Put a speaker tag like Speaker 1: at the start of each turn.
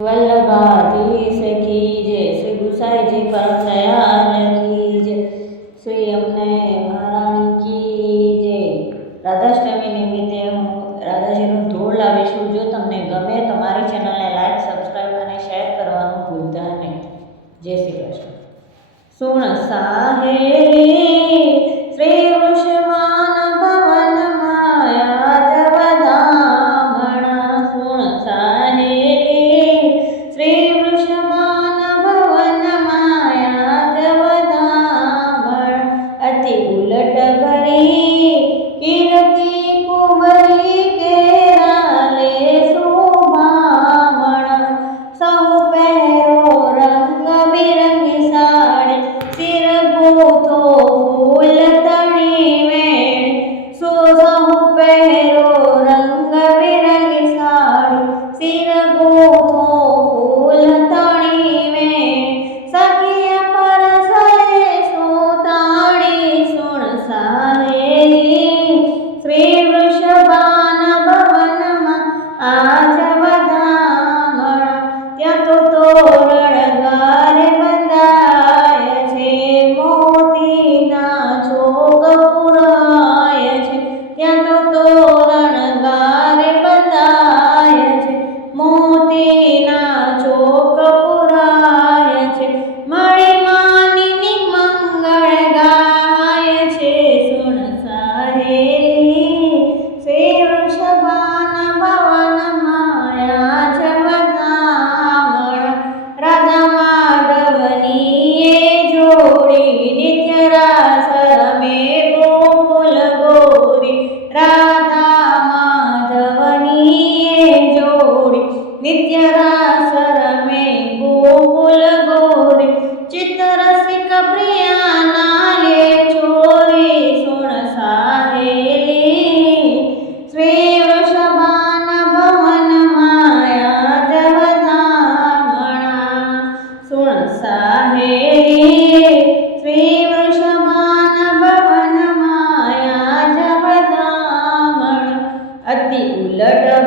Speaker 1: વલ્લભાધીશ કી જય. શ્રી ગુસાઈજી પર દયાન કી શ્રી અમને મહારાણી કી રાધાષ્ટમી નિમિત્તે હું રાધાજીનું ધૂળ લાવી જો તમને ગમે તમારી ચેનલને લાઈક, સબસ્ક્રાઈબ અને શેર કરવાનું ભૂલતા નહીં. જય શ્રી કૃષ્ણ. સુણ સાહેલી રાધા માધવની જોડી નિત્ય لك